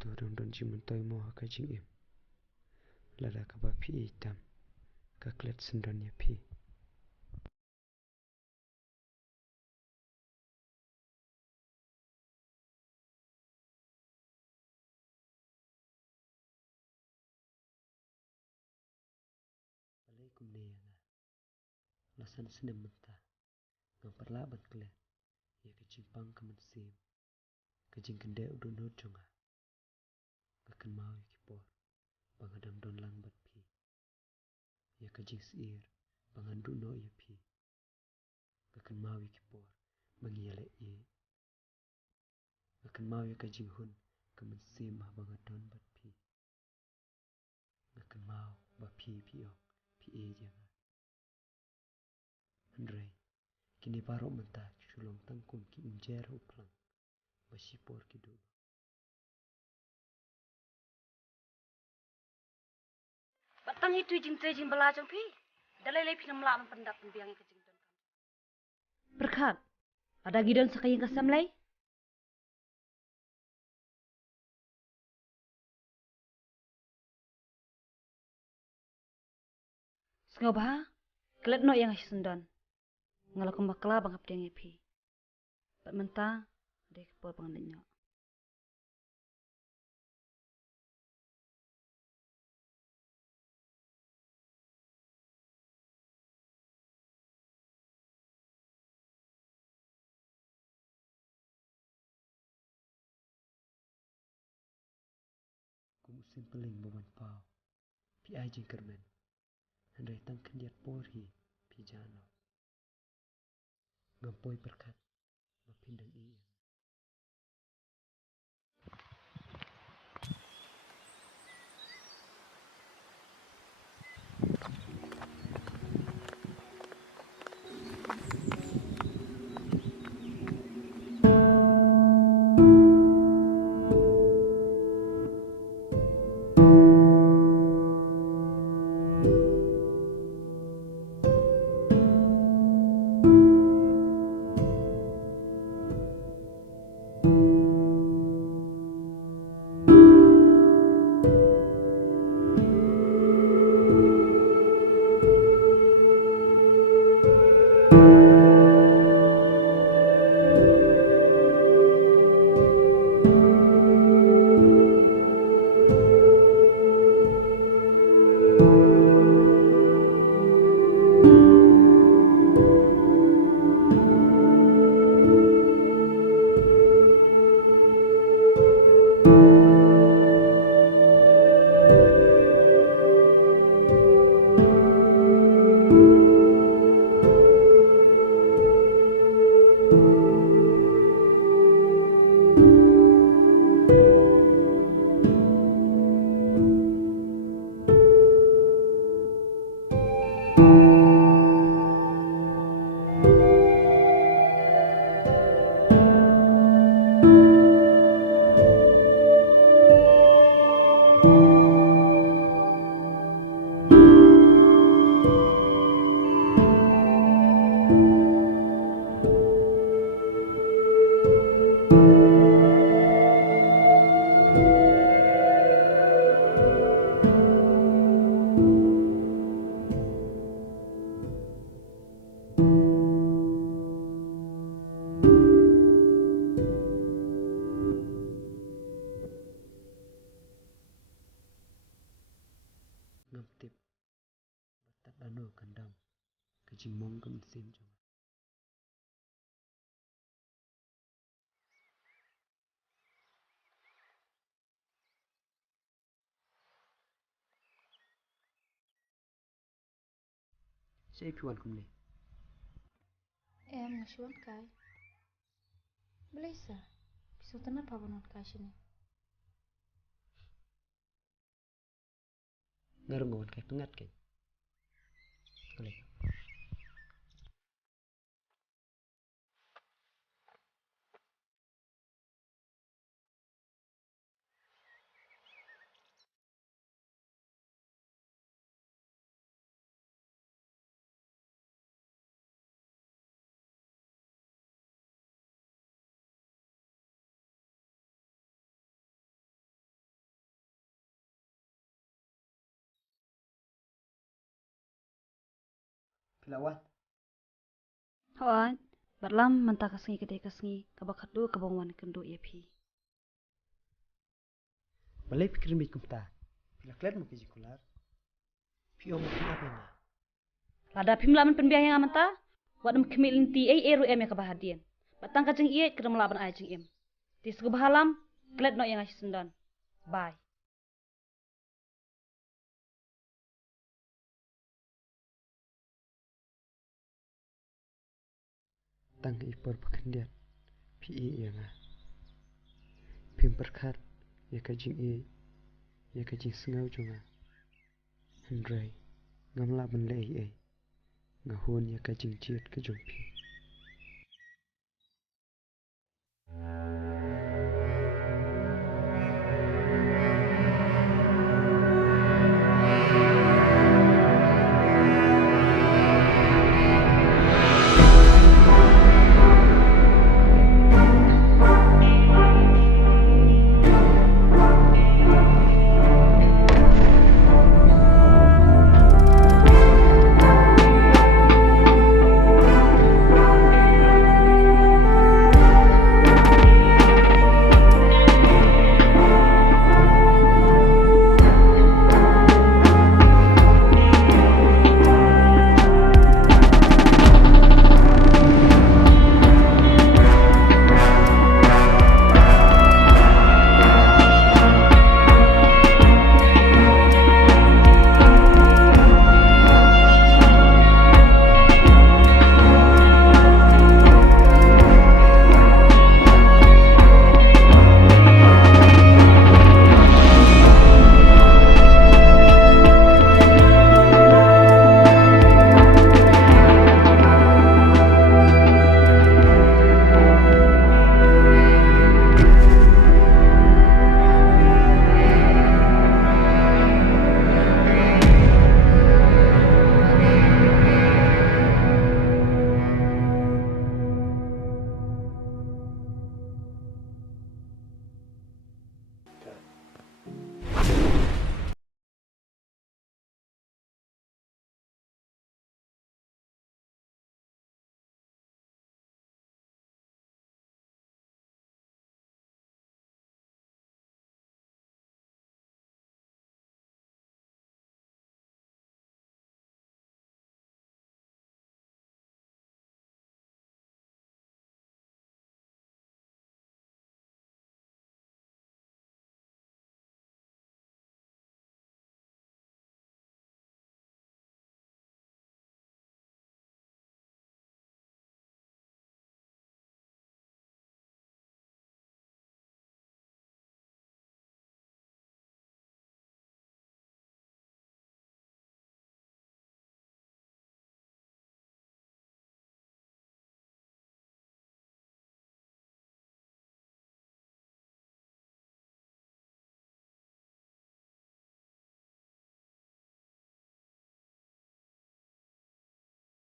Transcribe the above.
tu dong don jimun toy mo ka jing im lada ka ba phi tam ka klet sendon ya phi alaikum ne yana lasan sinem menta ngam perla ban klet ya ka jing pang ka man sim ka jing kende udun no jonga ka kan mau ki por bangadam don lang bat phi ya ka jing sir bangandu no ya phi ka kan mau ki por bangiale e ka kan mau ya ka jing hun ka man sim ma bangadon bat phi ka kan mau ba phi phi ok phi e janga Andrei kini baro menta sulong tangkum ki unjer uplang basipor ki do batang itu jing belajang pi dalai lay pinam la man pendat biang ke jing don berkat ada gidon sakayin kasam lay Sengobha kelet no yang asyundan ngalakum bakla bang apdeng epi bat menta dek por bang denyo kumusin peling baban pau pi ai jing kermen Andrei tang kendiat por hi pi jano ngampoi berkat mapindang iya ngaptip batak dano kandam kajing mong ka man sim jonga Saya piwan kumne Em ngasuan kai. Beleza. Pisau tanah apa bangun kai sini? ngarungon kay pengat kay Alek Pilawat. Hoan, berlam mentah kesengi kedai kesengi, kabakat du kabangwan kendu ia pi. Malay pikir mi kumta. Pilaklet mo kijikular. Pio mo kinabi na. Lada pim laman penbiang yang amanta, wadam kemilin ti eru em ya kabahadian. Batang kajeng iye kedem laban ajeng em. Ti segubahalam, klet no yang asyik sendan. Bye. Tang ipor pekendian. Pi yang ah. Pim perkat. Ya kajing ya kajing sengau junga. Hendrai. Ngam laban lei ngahun ya kajing ciat kejumpi.